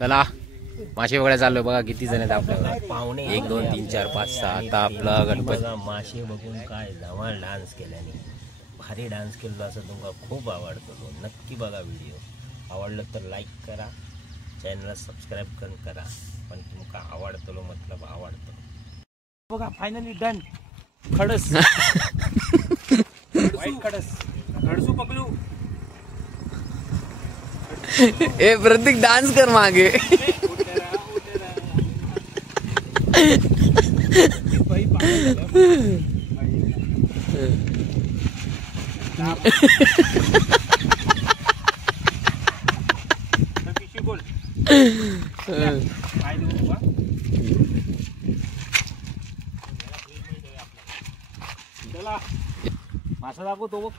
चला मासे बघायला चाललोय. बघा किती जण आहेत आपल्याला. पाहुणे 1 2 3 4 5 6. आता आपला गणपती मासे बघून काय धमाल डान्स केल्याने भारी डान्स केला असं तुम्हाला खूप आवडतो. नक्की बघा व्हिडिओ. आवडलं तर लाईक करा, चॅनलला सबस्क्राईब करा. पण तुमका आवडतो मतलब आवडतो. बघा फायनली डन. खडस वाईट खडस खडसू पकडू. ए प्रतीक डान्स कर मागे. चला मासा दाखवतो बघ.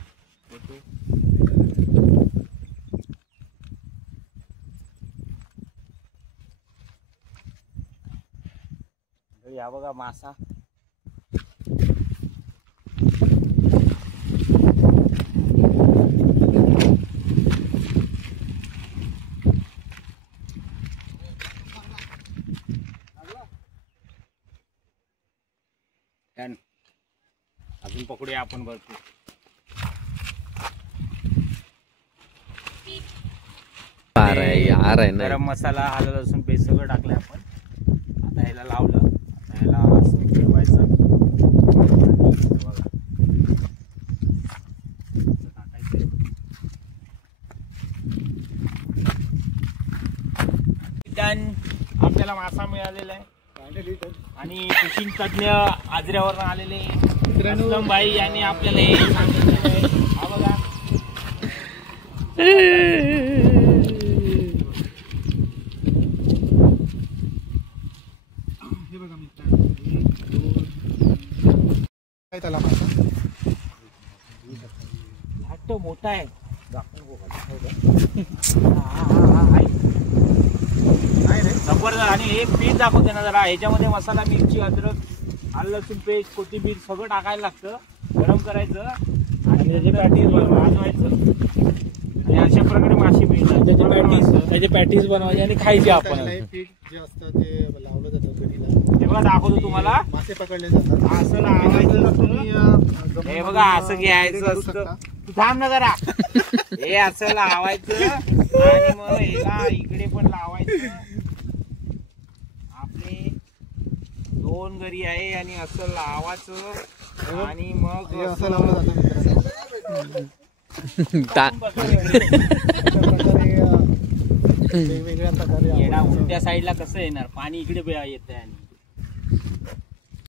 या बघा मासा. अजून पकडूया आपण भरपूर. यार आहे ना. गरम मसाला, आलं लसूण पेस्ट सगळं टाकलं आपण. आता ह्याला लावलं. आता ह्याला असं ठेवायचं. बघा टाकायचं. आपल्याला मासा मिळालेला आहे आणि फिशिंग तज्ञ आजऱ्यावर आलेले रतन भाई यांनी आपल्याला सांगितलेलं आहे. हा बघा हे बघा मित्रांनो. त्याला हट्ट मोठा आहे. जबरदस्त. आणि हे पीठ दाखवते ना जरा. ह्याच्यामध्ये मसाला, मिरची, अद्रक, आलं लसूण पेस्ट, कोथिंबीर सगळं टाकायला लागतं. गरम करायचं आणि त्याचे पॅटीस भाजवायचं आणि अशा प्रकारे मासे मिळतात. त्याचे पॅटीस बनवायचे आणि खायचे आपण. पीठ जे असतं ते लावलं जातं कढीला. हे बघा दाखवतो तुम्हाला. मासे पकडले जातात. असं लावायचं. हे बघा असं घ्यायचं असतं. तू थांब ना जरा. हे असं लावायचं आणि मग हेला इकडे पण लावायचं. आपले 2 गरी आहे आणि असं लावायचं आणि मग असं लावलं जातं. वेगवेगळ्या प्रकारे उलट्या साईडला कसं येणार पाणी इकडे येत आहे. आणि